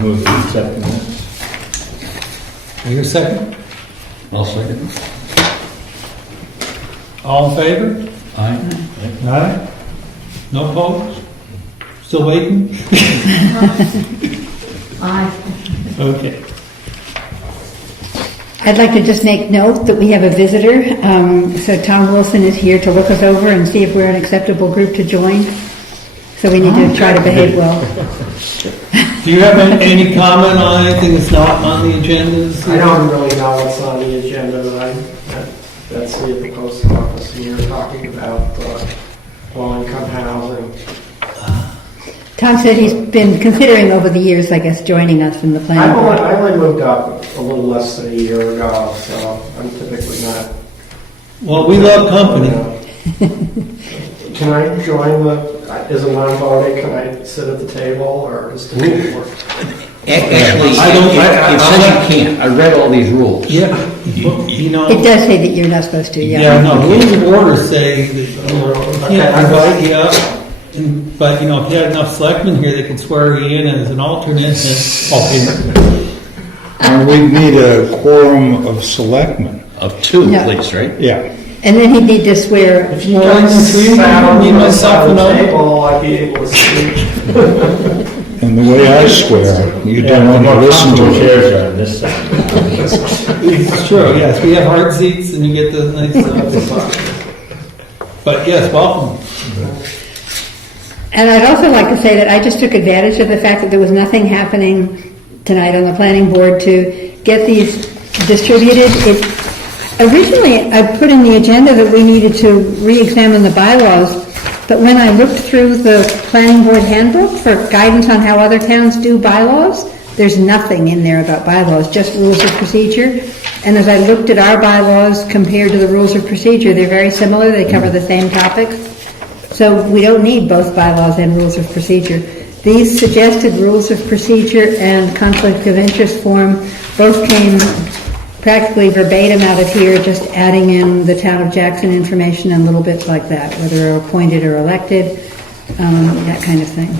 Move to accept the minutes. Are you a second? I'll second. All in favor? Aye. Aye. No opposed? Still waiting? Aye. Okay. I'd like to just make note that we have a visitor. So Tom Wilson is here to look us over and see if we're an acceptable group to join. So we need to try to behave well. Do you have any comment on anything that's not on the agendas? I don't really know what's on the agenda, but that's the post office, and you're talking about low-income housing. Tom said he's been considering over the years, I guess, joining us in the planning board. I only moved up a little less than a year ago, so I'm typically not. Well, we love company. Can I join is it non-voting, can I sit at the table, or does the table work? Actually, it says you can't. I read all these rules. Yeah. You know. It does say that you're not supposed to, Yeah, no, rules of order say that you can't invite you up. But, you know, if you had enough selectmen here, they could swear you in as an alternate. And we need a quorum of selectmen. Of two, Yeah. at least, right? Yeah. And then he'd need to swear. If you Well, guys in between, sat on me, the myself, and I. table, I'd be able to speak. And the way I swear, you don't want to listen to it. chairs are on this side. It's true, yes. We have hard seats and you get the nice. But yes, welcome. And I'd also like to say that I just took advantage of the fact that there was nothing happening tonight on the planning board to get these distributed. Originally, I put in the agenda that we needed to re-examine the bylaws, but when I looked through the planning board handbook for guidance on how other towns do bylaws, there's nothing in there about bylaws, just rules of procedure. And as I looked at our bylaws compared to the rules of procedure, they're very similar. They cover the same topics. So we don't need both bylaws and rules of procedure. These suggested rules of procedure and conflict of interest form both came practically verbatim out of here, just adding in the town of Jackson information and little bits like that, whether appointed or elected, that kind of thing.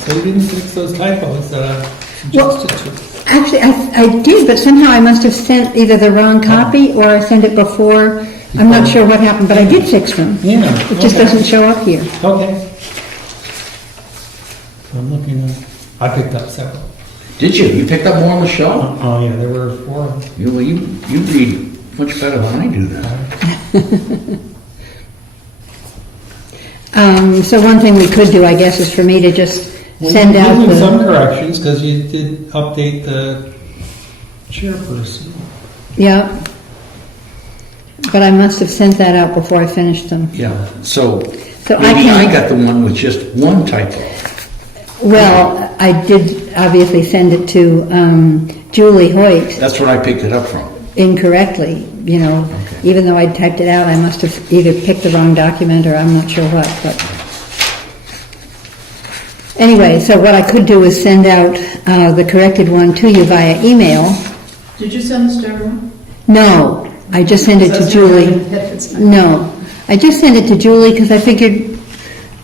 So you didn't fix those typos that I suggested to you. Actually, I did, but somehow I must have sent either the wrong copy or I sent it before. I'm not sure what happened, but I did fix them. Yeah. It just okay. doesn't show up here. Okay. So I'm looking at, I picked up several. Did you? You picked up more on the show? Oh, yeah, there were 4. You read much better than I do that. So one thing we could do, I guess, is for me to just send out You did the... some corrections because you did update the chairperson. Yeah. But I must have sent that out before I finished them. Yeah. So I maybe can- I got the one with just one typo. Well, I did obviously send it to Julie Hoyt That's what I picked it up from. incorrectly. You know, Okay. even though I typed it out, I must have either picked the wrong document or I'm not sure what. But anyway, so what I could do is send out the corrected one to you via email. Did you send this to everyone? No, I just sent it to Julie. No, I just sent it to Julie because I figured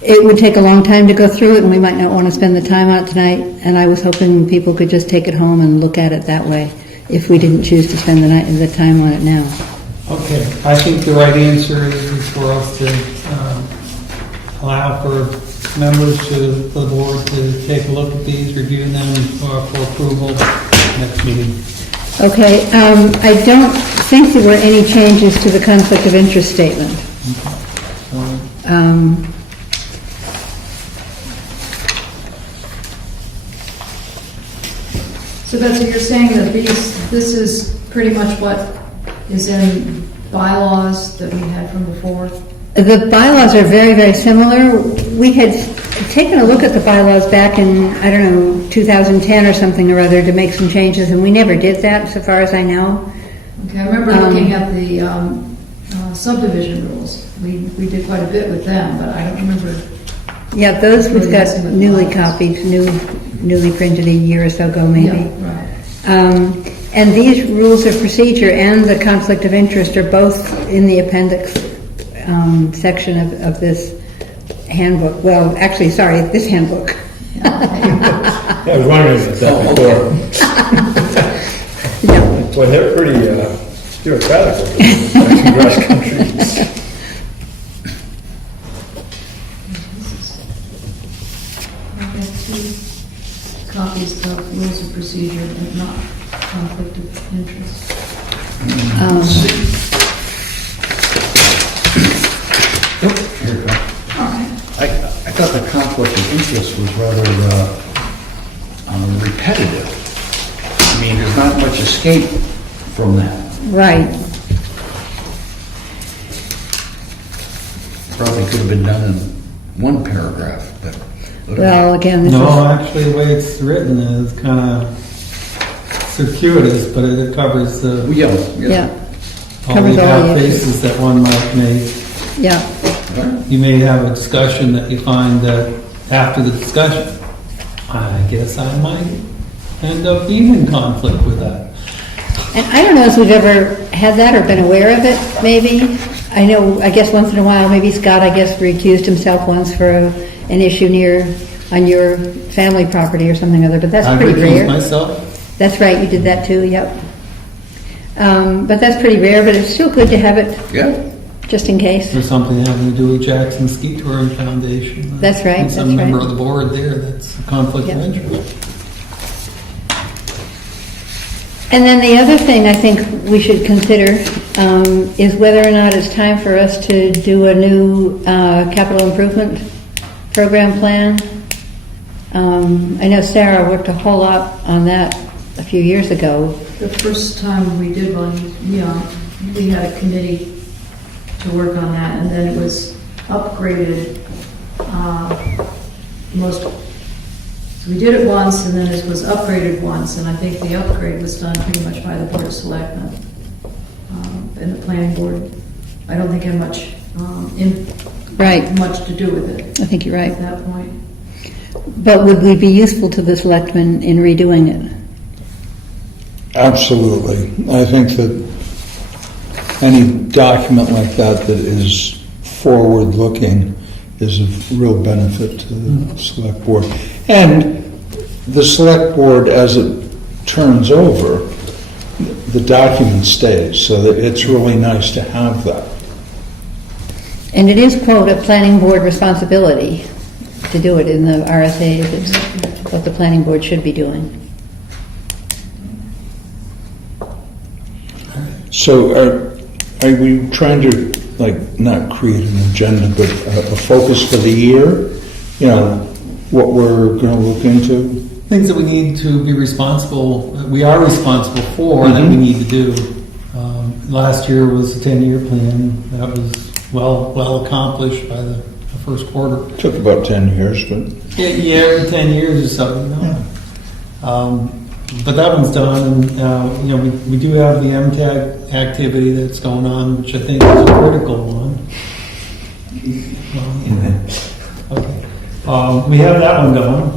it would take a long time to go through it and we might not want to spend the time on it tonight. And I was hoping people could just take it home and look at it that way if we didn't choose to spend the time on it now. Okay, I think the right answer is for us to allow for members to the board to take a look at these, review them for approval next meeting. Okay, I don't think there were any changes to the conflict of interest statement. So Betsy, you're saying that this is pretty much what is in bylaws that we had from before? The bylaws are very, very similar. We had taken a look at the bylaws back in, I don't know, 2010 or something or other to make some changes, and we never did that, so far as I know. Okay, I remember looking at the subdivision rules. We did quite a bit with them, but I don't remember. Yeah, those we've got Messing with the newly bylaws. copied, newly printed a year or so ago, maybe. Yeah, right. And these rules of procedure and the conflict of interest are both in the appendix section of this handbook. Well, actually, sorry, this handbook. I was wondering about that before. No. Well, they're pretty bureaucratic in grass countries. I have 2 copies of rules of procedure and not conflict of interest. Here you go. I thought the conflict of interest was rather repetitive. I mean, there's not much escape from that. Right. Probably could have been done in one paragraph, but. Well, again, this No, is, actually, the way it's written is kind of circuitous, but it covers the Yeah. yeah, all Covers the all the half issues. faces that one might make. yeah. You may have a discussion that you find that after the discussion, I guess I might end up being in conflict with that. And I don't know if we've ever had that or been aware of it, maybe. I guess once in a while, maybe Scott, recused himself once for an issue on your family property or something or other, but that's I pretty recuse rare. myself. That's right, you did that too, yep. But that's pretty rare, but it's still good to have it, Yeah. just in case. There's something having to do with Jackson Ski Touring Foundation. That's right, And some that's member right. of the board there that's a conflict of Yeah. interest. And then the other thing I think we should consider is whether or not it's time for us to do a new capital improvement program plan. I know Sarah worked a whole lot on that a few years ago. The first time we did one, we had a committee to work on that, and then it was upgraded. So we did it once, and then it was upgraded once, and I think the upgrade was done pretty much by the Board of Selectmen. And the planning board, I don't think had much, Right, much to do with it I think you're right. at that point. But would we be useful to the selectmen in redoing it? Absolutely. I think that any document like that that is forward-looking is of real benefit to the select board. And the select board, as it turns over, the document stays, so that it's really nice to have that. And it is, quote, a planning board responsibility to do it in the RSA. It's what the planning board should be doing. So are we trying to, not create an agenda, but a focus for the year? What we're going to look into? Things that we need to be responsible, we are responsible for, that we need to do. Last year was a 10-year plan. That was well accomplished by the first quarter. Took about 10 years, but Yeah, every 10 years or so, But that one's done, and we do have the MTAG activity that's going on, which I think is a critical one. Okay. We have that one going.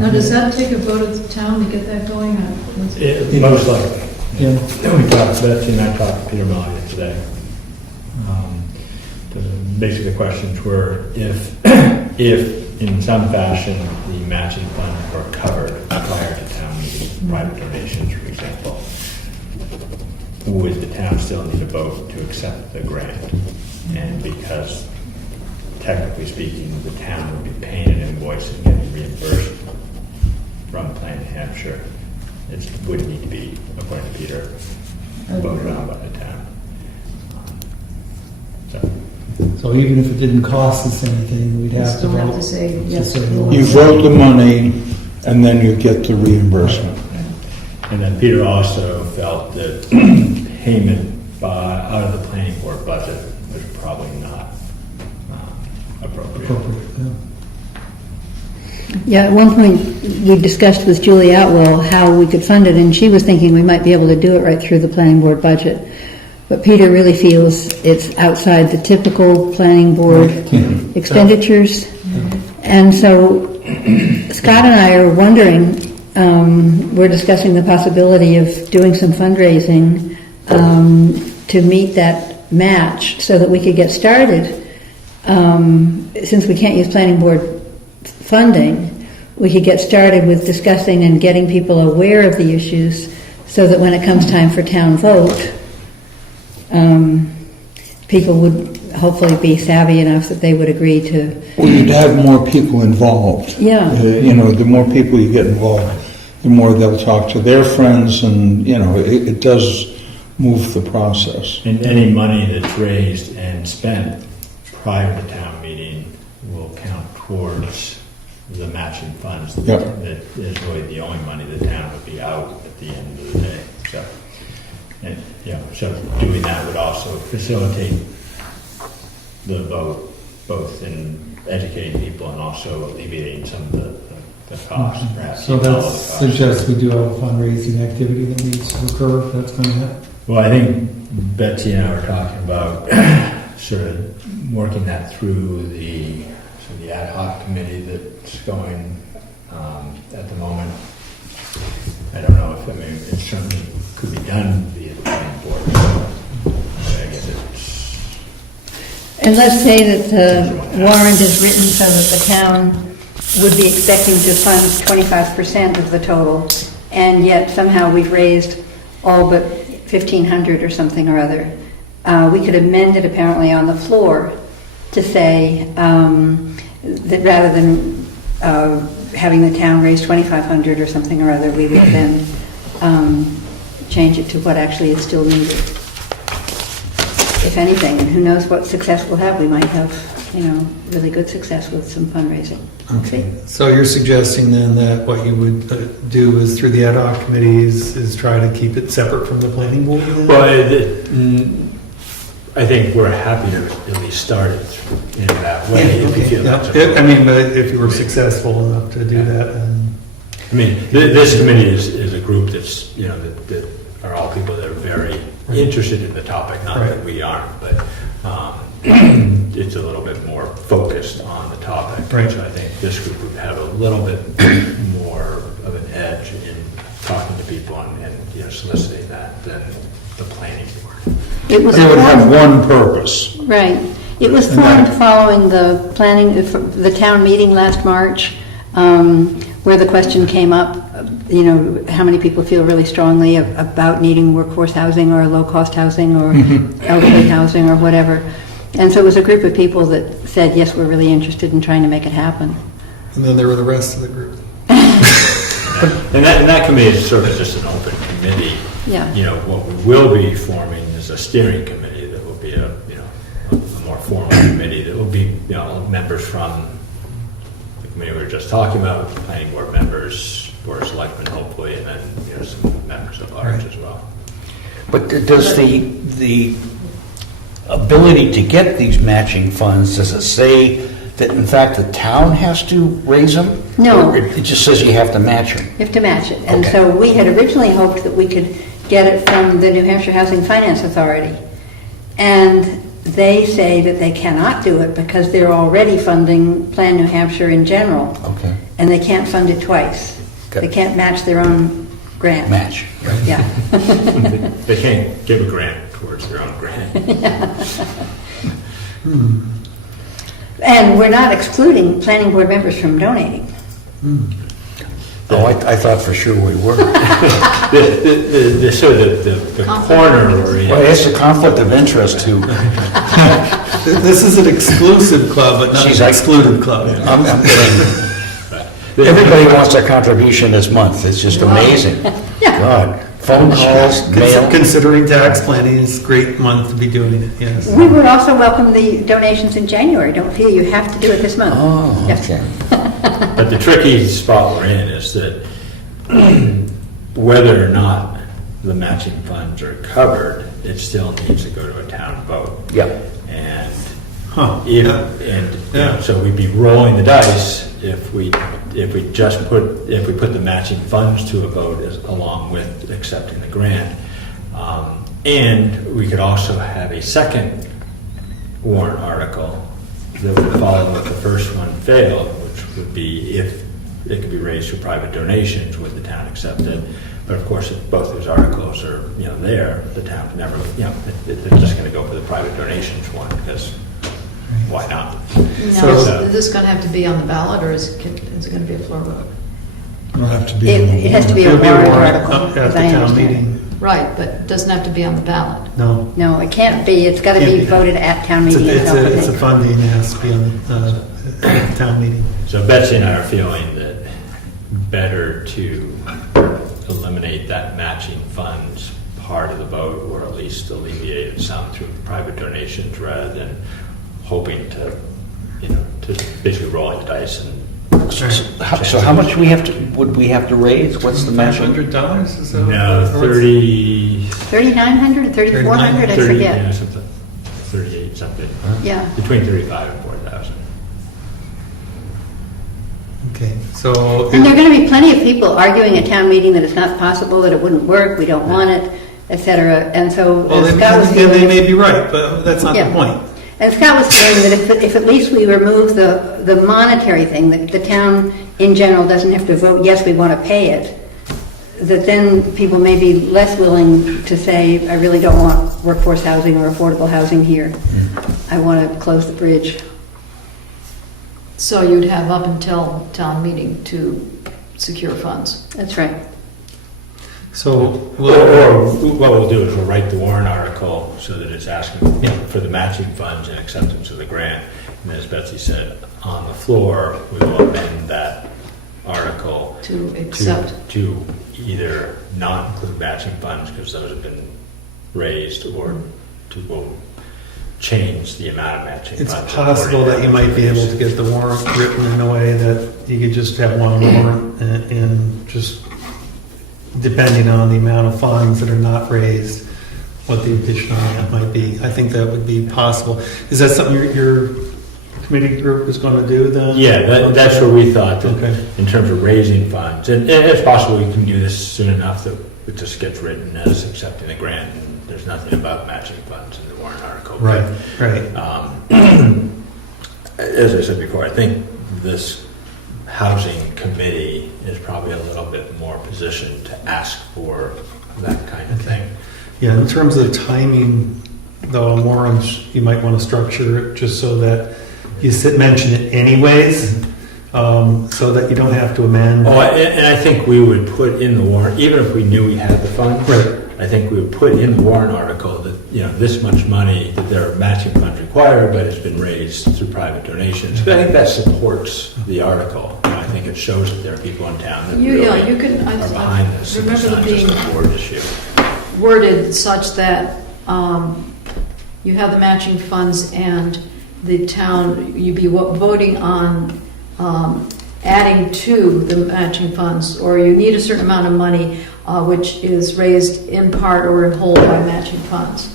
Now, does that take a vote of the town to get that going? Most likely. Yeah. We talked, Betsy and I talked to Peter Meyer today. Basically, the questions were if in some fashion the matching funds were covered prior to town meeting, private donations, for example, would the town still need a vote to accept the grant? And because technically speaking, the town would be paying an invoice and getting reimbursed from Plan New Hampshire, it would need to be, according to Peter, voted on by the town. So even if it didn't cost us anything, we'd have to Still have vote. to say yes. say no. you vote the money, and then you get the reimbursement. And then Peter also felt that payment out of the planning board budget was probably not appropriate. Appropriate, yeah. Yeah, at one point, we discussed with Julie Outwell how we could fund it, and she was thinking we might be able to do it right through the planning board budget. But Peter really feels it's outside the typical planning board expenditures. And so Scott and I are wondering, we're discussing the possibility of doing some fundraising to meet that match so that we could get started. Since we can't use planning board funding, we could get started with discussing and getting people aware of the issues so that when it comes time for town vote, people would hopefully be savvy enough that they would agree to, Well, you'd have more people involved. Yeah. The more people you get involved, the more they'll talk to their friends, and, it does move the process. And any money that's raised and spent prior to town meeting will count towards the matching funds. Yep. That is really the only money the town would be out at the end of the day. So doing that would also facilitate the vote, both in educating people and also alleviating some of the costs, perhaps. So even all that of the costs. suggests we do have a fundraising activity that needs to occur, that's going to happen. Well, I think Betsy and I were talking about sort of working that through the ad hoc committee that's going at the moment. I don't know if, it certainly could be done via the planning board. But I guess it's, and let's say that the warrant is written so that the town would be expecting to fund 25% of the total, and yet somehow we've raised all but 1,500 or something or other. We could amend it apparently on the floor to say that rather than having the town raise 2,500 or something or other, we would then change it to what actually is still needed. If anything, and who knows what success we'll have. We might have, really good success with some fundraising. Okay. So you're suggesting then that what you would do is through the ad hoc committees is try to keep it separate from the planning board? Then? well, I think we're happy to at least start it in that way. If you feel that's Yeah. appropriate. But if you were successful enough to do that, This committee is a group that's, that are all people that are very interested in the topic, not that Right. we aren't, but it's a little bit more focused on the topic. Right. So I think this group would have a little bit more of an edge in talking to people and soliciting that than the planning board. It was They would have formed- one purpose. Right. It was formed following the the town meeting last March, where the question came up, how many people feel really strongly about needing workforce housing or low-cost housing or elderly housing or whatever. And so it was a group of people that said, yes, we're really interested in trying to make it happen. and then there were the rest of the group. And that committee is sort of just an open committee. Yeah. What we will be forming is a steering committee that will be a more formal committee that will be, members from the committee we were just talking about, planning board members, board of selectmen hopefully, and then, some members at large Right. as well. But does the ability to get these matching funds, does it say that in fact the town has to raise them? No. Or it just says you have to match them? You have to match it. And Okay. so we had originally hoped that we could get it from the New Hampshire Housing Finance Authority. And they say that they cannot do it because they're already funding Plan New Hampshire in general. Okay. And they can't fund it twice. Okay. They can't match their own grant. Match, right? Yeah. They can't give a grant towards their own grant. And we're not excluding planning board members from donating. Oh, I thought for sure we were. The corner we're in. Well, it's a conflict of interest too. This is an exclusive club, but not She's an like- excluded club. I'm getting, everybody wants their contribution this month. It's just amazing. Yeah. God, phone calls, mail. Considering tax planning is a great month to be doing it, yes. We would also welcome the donations in January. Don't feel you have to do it this month. Oh, Yes. okay. But the tricky spot we're in is that whether or not the matching funds are covered, it still needs to go to a town vote. Yep. And Huh. Yeah. So we'd be rolling the dice if we just put the matching funds to a vote along with accepting the grant. And we could also have a second warrant article that would follow if the first one failed, which would be if it could be raised through private donations, would the town accept it? But of course, if both those articles are, there, the town's never, they're just going to go for the private donations one because why not? Now, is this going to have to be on the ballot, or is it going to be a floor vote? It'll have to be. It has to be a It'll be a warrant warrant article, at as the I town understand it. meeting. Right, but it doesn't have to be on the ballot. No. No, it can't be, it's got to Can't be be. voted at town It's meeting a, it's itself, I a, it's a think. funding, it has to be on the town meeting. So Betsy and I are feeling that better to eliminate that matching funds part of the vote, or at least alleviate some through private donations, rather than hoping to, to basically rolling the dice and. So how much would we have to raise? What's the matching? $500, is that? No, 30, 3,900 or 3,400, I 30, yeah, forget. something, 38 something, Yeah. between 35 and 4,000. Okay, so. And there are going to be plenty of people arguing at town meeting that it's not possible, that it wouldn't work, we don't want it, et cetera. And so Well, Scott was they feeling, may be right, but that's not the Yeah. point. and Scott was saying that if at least we remove the monetary thing, that the town in general doesn't have to vote, yes, we want to pay it, that then people may be less willing to say, I really don't want workforce housing or affordable housing here. I want to close the bridge. So you'd have up until town meeting to secure funds. That's right. So, Or what we'll do is we'll write the warrant article so that it's asking for the matching funds and acceptance of the grant. And as Betsy said, on the floor, we will amend that article To accept. to either not include matching funds because those have been raised, or to we'll change the amount of matching it's funds. possible that you might be able to get the warrant written in a way that you could just have one warrant and just depending on the amount of funds that are not raised, what the additional amount might be. I think that would be possible. Is that something your committee group is going to do then? Yeah, that's where we thought that Okay. in terms of raising funds, and it's possible we can do this soon enough that it just gets written as accepting the grant, and there's nothing about matching funds in the warrant article. Right, right. As I said before, I think this housing committee is probably a little bit more positioned to ask for that kind of thing. Yeah, in terms of timing, though, on warrants, you might want to structure it just so that you mention it anyways, so that you don't have to amend. Oh, and I think we would put in the warrant, even if we knew we had the funds. Right. I think we would put in the warrant article that, this much money, that there are matching funds required, but it's been raised through private donations. I think that supports the article. I think it shows that there are people in town that really You can, are behind this. remember It's not them just being a board issue. worded such that you have the matching funds and the town, you'd be voting on adding to the matching funds, or you need a certain amount of money, which is raised in part or in whole by matching funds.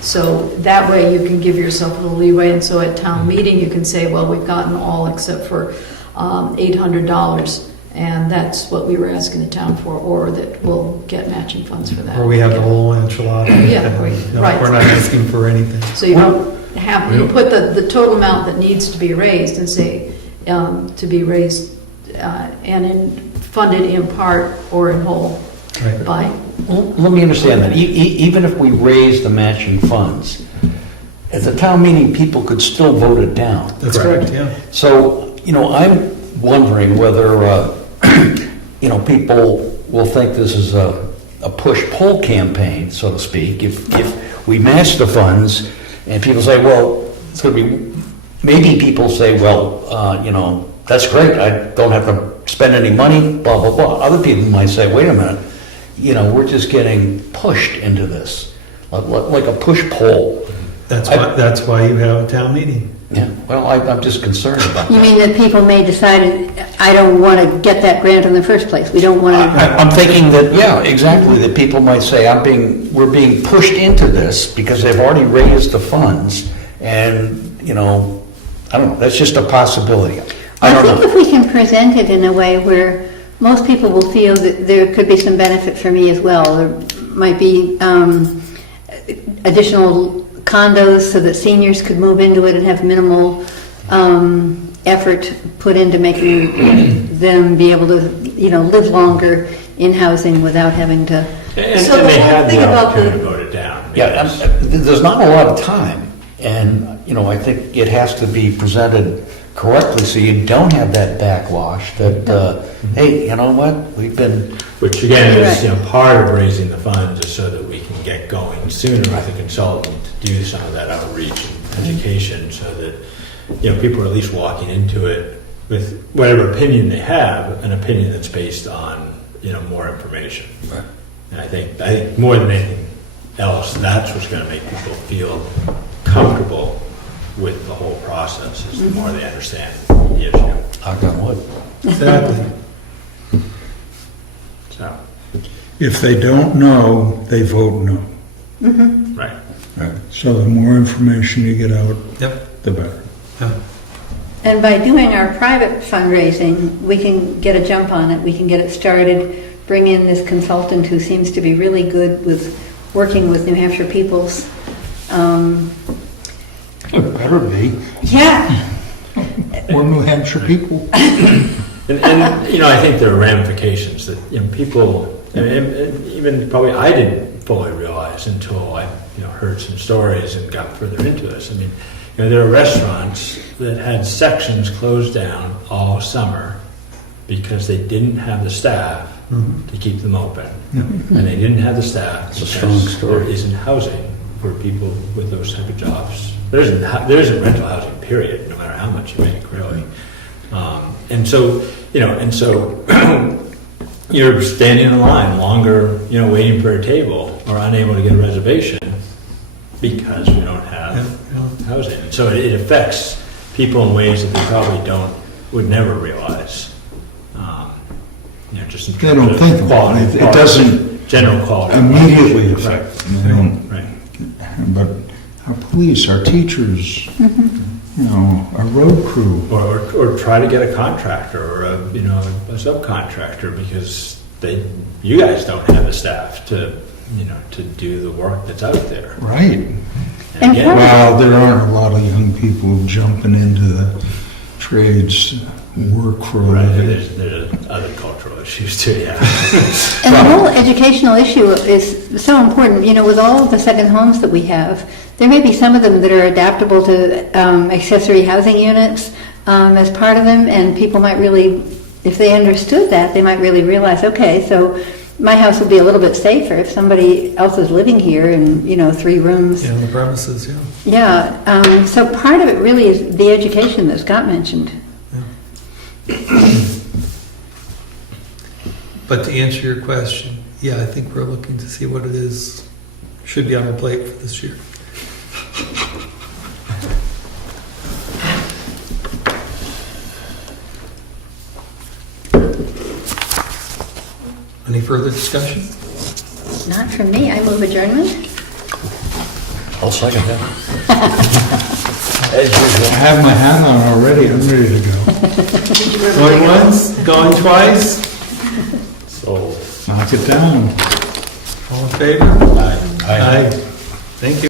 So that way you can give yourself a little leeway, and so at town meeting you can say, well, we've gotten all except for $800, and that's what we were asking the town for, or that we'll get matching funds for that. Or we have the whole enchilada. Yeah, No, right. We're not asking for anything. So you don't have, you put the total amount that needs to be raised and say, to be raised and funded in part or in whole Right. by, Well, let me understand that. Even if we raise the matching funds, at the town meeting, people could still vote it down. That's correct, yeah. So, I'm wondering whether, people will think this is a push-pull campaign, so to speak. If we match the funds, and people say, well, it's going to be, maybe people say, well, that's great, I don't have to spend any money, blah, blah, blah. Other people might say, wait a minute, we're just getting pushed into this, like a push-pull. That's why you have a town meeting. Yeah, well, I'm just concerned about You that. mean that people may decide, I don't want to get that grant in the first place, we don't want to... I'm thinking that, yeah, exactly, that people might say, we're being pushed into this because they've already raised the funds, and, I don't know, that's just a possibility. I don't think know. if we can present it in a way where most people will feel that there could be some benefit for me as well. There might be additional condos so that seniors could move into it and have minimal effort put into making them be able to, live longer in housing without having to... And So they the whole had thing the about opportunity to vote it down. Yeah, there's not a lot of time. And, you know, I think it has to be presented correctly so you don't have that backwash that, hey, you know what, we've been, Which again You're is, right. you know, part of raising the funds is so that we can get going sooner with the consultant to do some of that outreach and education so that, you know, people are at least walking into it with whatever opinion they have, an opinion that's based on, you know, more information. Right. And I think more than anything else, that's what's going to make people feel comfortable with the whole process, is the more they understand the issue. knock on wood. Exactly. So, If they don't know, they vote no. right. So the more information you get out, Yep. the better. Yeah. And by doing our private fundraising, we can get a jump on it, we can get it started, bring in this consultant who seems to be really good with working with New Hampshire peoples. It better be. Yeah, We're New Hampshire people. And you know, I think there are ramifications that, you know, people, and even probably I didn't fully realize until I, you know, heard some stories and got further into this. I mean, you know, there are restaurants that had sections closed down all summer because they didn't have the staff to keep them open. And they didn't have the staff It's a because strong story. there isn't housing for people with those type of jobs. There isn't rental housing, period, no matter how much you make, really. And so, you know, you're standing in line longer, you know, waiting for a table or unable to get a reservation because we don't have housing. And so it affects people in ways that they probably would never realize. You know, just in They terms don't of think about quality. it. It doesn't general quality. immediately affect them. They don't. Right. But our police, our teachers, you know, our road crew. Or try to get a contractor or a subcontractor because you guys don't have the staff to do the work that's out there. Right. And again, Well, there aren't a lot of young people jumping into the trades, work for a right, living. there's other cultural issues too, yeah. and the whole educational issue is so important. You know, with all of the second homes that we have, there may be some of them that are adaptable to accessory housing units as part of them, and people might really, if they understood that, they might really realize, okay, so my house will be a little bit safer if somebody else is living here in, 3 rooms. Yeah, on the premises, yeah. Yeah, so part of it really is the education that Scott mentioned. But to answer your question, yeah, I think we're looking to see what it is, should be on our plate for this year. Any further discussion? Not from me, I move adjournment. I'll second that. As usual. I have my hat on already. I'm ready to go. Going once, going twice, So. Knock it down. all in favor? Aye. Thank you.